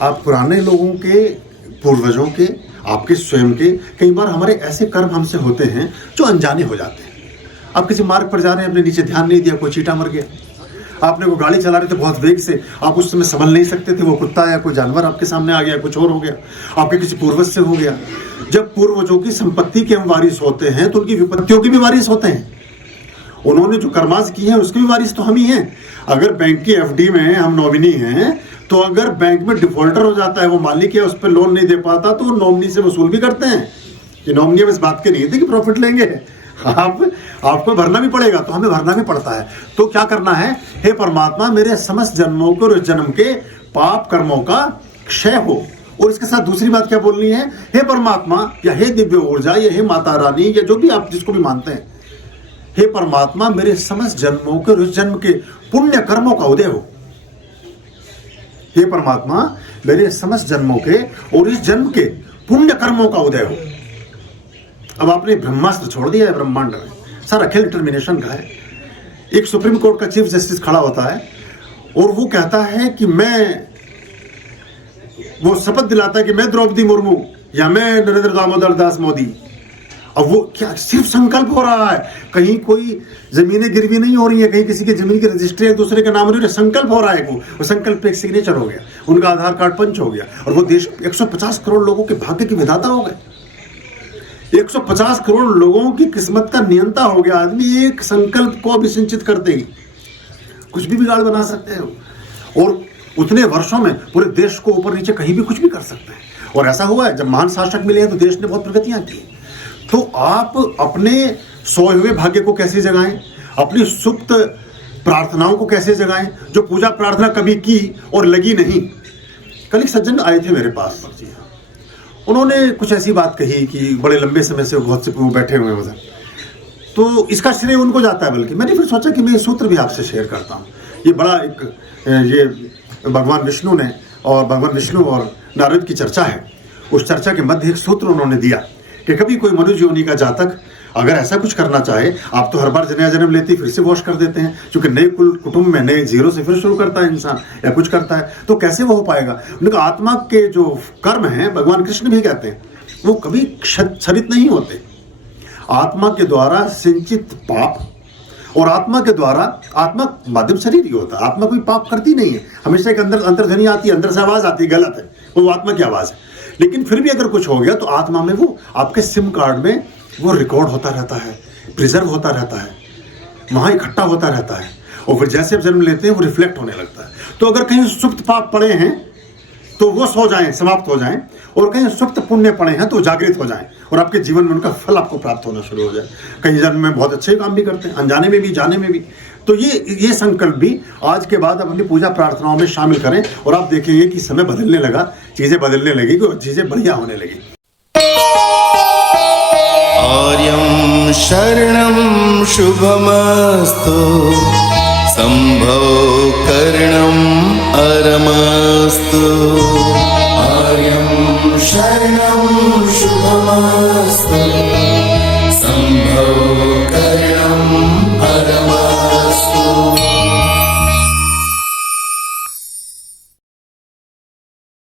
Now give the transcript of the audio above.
आप पुराने लोगों के, पूर्वजों के, आपके स्वयं के, कई बार हमारे ऐसे कर्म हमसे होते हैं जो अनजाने हो जाते हैं। आप किसी मार्ग पर जा रहे हैं, आपने नीचे ध्यान नहीं दिया, कोई चींटा मर गया। आपने वो गाड़ी चला रहे थे बहुत वेग से, आप उस समय संभल नहीं सकते थे, वो कुत्ता या कोई जानवर आपके सामने आ गया, कुछ और हो गया, आपके किसी पूर्वज से हो गया। जब पूर्वजों की संपत्ति के हम वारिस होते हैं तो उनकी विपत्तियों के भी वारिस होते हैं। उन्होंने जो कर्मास की है उसके भी वारिस तो हम ही हैं। अगर बैंक की एफडी में हम नॉमिनी हैं, तो अगर बैंक में डिफॉल्टर हो जाता है, वो मालिक है, उस पर लोन नहीं दे पाता, तो वो नॉमिनी से वसूल भी करते हैं। कि नॉमिनी में इस बात के नहीं थे कि प्रॉफिट लेंगे, आपको भरना भी पड़ेगा, तो हमें भरना भी पड़ता है। तो क्या करना है? हे परमात्मा, मेरे समस्त जन्मों के और इस जन्म के पाप कर्मों का क्षय हो। और इसके साथ दूसरी बात क्या बोलनी है? हे परमात्मा, या हे दिव्य ऊर्जा, या हे माता रानी, या जो भी आप जिसको भी मानते हैं, हे परमात्मा, मेरे समस्त जन्मों के और इस जन्म के पुण्य कर्मों का उदय हो। हे परमात्मा, मेरे समस्त जन्मों के और इस जन्म के पुण्य कर्मों का उदय हो। अब आपने ब्रह्मास्त्र छोड़ दिया है ब्रह्मांड में, सारा खेल डिटर्मिनेशन का है। एक सुप्रीम कोर्ट का चीफ जस्टिस खड़ा होता है और वो कहता है कि वो शपथ दिलाता है कि मैं द्रौपदी मुर्मू या मैं नरेंद्र दामोदर दास मोदी। अब वो क्या सिर्फ संकल्प हो रहा है, कहीं कोई जमीनें गिरवी नहीं हो रही है, कहीं किसी की जमीन की रजिस्ट्री एक दूसरे के नाम हो रही है, संकल्प हो रहा है। वो संकल्प पे एक सिग्नेचर हो गया, उनका आधार कार्ड पंच हो गया, और वो देश 150 करोड़ लोगों के भाग्य के विधाता हो गए। 150 करोड़ लोगों की किस्मत का नियंता हो गया आदमी। एक संकल्प को भी सिंचित करते ही कुछ भी बिगाड़ बना सकते हैं, और उतने वर्षों में पूरे देश को ऊपर नीचे कहीं भी कुछ भी कर सकते हैं। और ऐसा हुआ है, जब महान शासक मिले हैं तो देश ने बहुत प्रगतियां की। तो आप अपने सोए हुए भाग्य को कैसे जगाएं, अपनी सुप्त प्रार्थनाओं को कैसे जगाएं, जो पूजा प्रार्थना कभी की और लगी नहीं। कल एक सज्जन आए थे मेरे पास, उन्होंने कुछ ऐसी बात कही कि बड़े लंबे समय से बहुत से बैठे हुए हैं उधर, तो इसका श्रेय उनको जाता है। बल्कि मैंने फिर सोचा कि मैं ये सूत्र भी आपसे शेयर करता हूँ। ये बड़ा ये भगवान विष्णु और नारद की चर्चा है। उस चर्चा के मध्य एक सूत्र उन्होंने दिया कि कभी कोई मनुष्य योनि का जातक अगर ऐसा कुछ करना चाहे, आप तो हर बार नया जन्म लेते फिर से वॉश कर देते हैं, क्योंकि नए कुटुंब में नए जीरो से फिर शुरू करता है इंसान, या कुछ करता है, तो कैसे वो हो पाएगा? उनका आत्मा के जो कर्म हैं, भगवान कृष्ण भी कहते हैं, वो कभी क्षरित नहीं होते। आत्मा के द्वारा सिंचित पाप, और आत्मा के द्वारा, आत्मा माध्यम शरीर ही होता है, आत्मा कोई पाप करती नहीं है। हमेशा एक अंतर्ध्वनि आती है, अंदर से आवाज आती है, गलत है, वो आत्मा की आवाज है। लेकिन फिर भी अगर कुछ हो गया तो आत्मा में वो आपके सिम कार्ड में वो रिकॉर्ड होता रहता है, प्रिजर्व होता रहता है, वहां इकट्ठा होता रहता है, और फिर जैसे आप जन्म लेते हैं वो रिफ्लेक्ट होने लगता है। तो अगर कहीं सुप्त पाप पड़े हैं तो वो सो जाएं, समाप्त हो जाएं, और कहीं सुप्त पुण्य पड़े हैं तो जागृत हो जाएं, और आपके जीवन में उनका फल आपको प्राप्त होना शुरू हो जाए। कहीं जन्म में बहुत अच्छे काम भी करते हैं, अनजाने में भी, जाने में भी। तो ये संकल्प भी आज के बाद अपनी पूजा प्रार्थनाओं में शामिल करें, और आप देखेंगे कि समय बदलने लगा, चीजें बदलने लगेगी और चीजें बढ़िया होने लगी। आर्यं शरणं शुभमस्तु, संभव करणं अरमस्तु। आर्यं शरणं